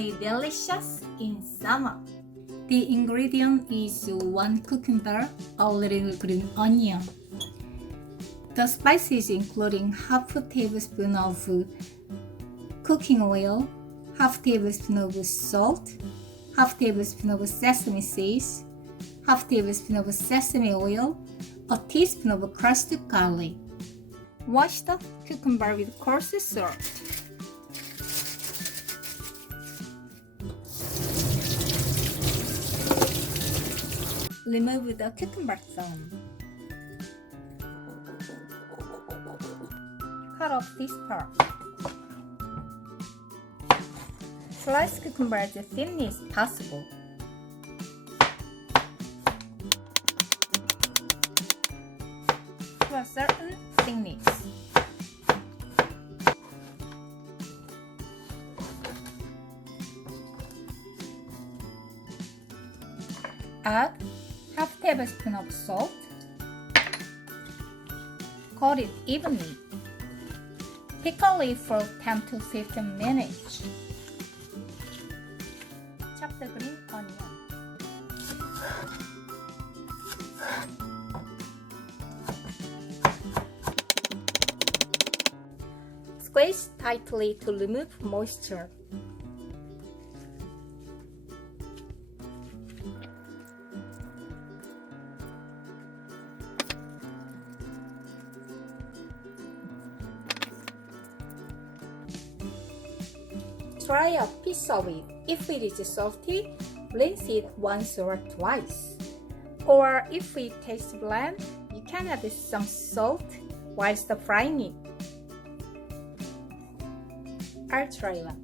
only delicious in summer. The ingredient is 1 cucumber, a little green onion. The spices including half tablespoon of cooking oil, half tablespoon of salt, half tablespoon of sesame seeds, half tablespoon of sesame oil, a teaspoon of crushed garlic. Wash the cucumber with coarse salt. Remove the cucumber thorn. Cut off this part. Slice cucumber as thin as possible. To a certain thickness. Add half tablespoon of salt. Coat it evenly. Pickle it for 10 to 15 minutes. Chop the green onion. Squeeze tightly to remove moisture. Try a piece of it. If it is salty, rinse it once or twice. Or if it tastes bland, you can add some salt whilst frying it. I'll try one.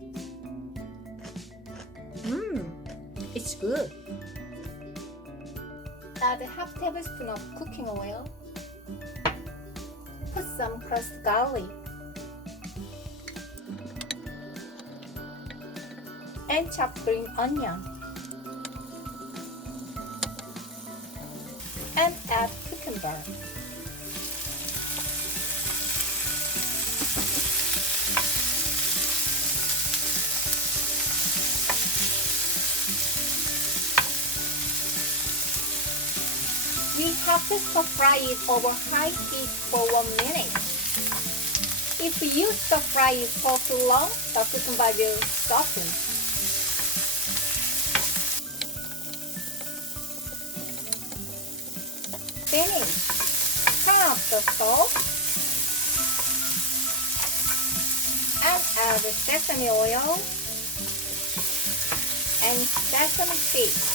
It's good. Add half tablespoon of cooking oil. Put some crushed garlic. And chopped green onion. And add cucumber. We have to stir-fry it over high heat for 1 minute. If you stir-fry it for too long, the cucumber will soften. Finish. Turn off the stove and add sesame oil and sesame seeds.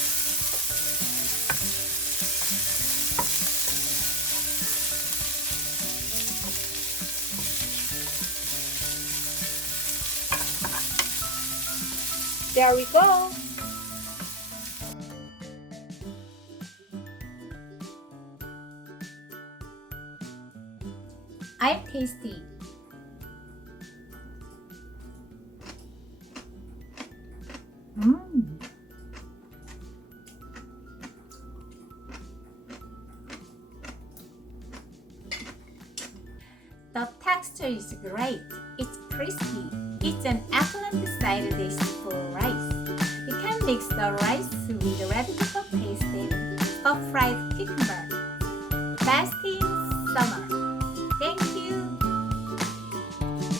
There we go. I'm tasty. The texture is great. It's crispy. It's an excellent side dish for rice. You can mix the rice with ready-to-cook pasted stir-fried cucumber.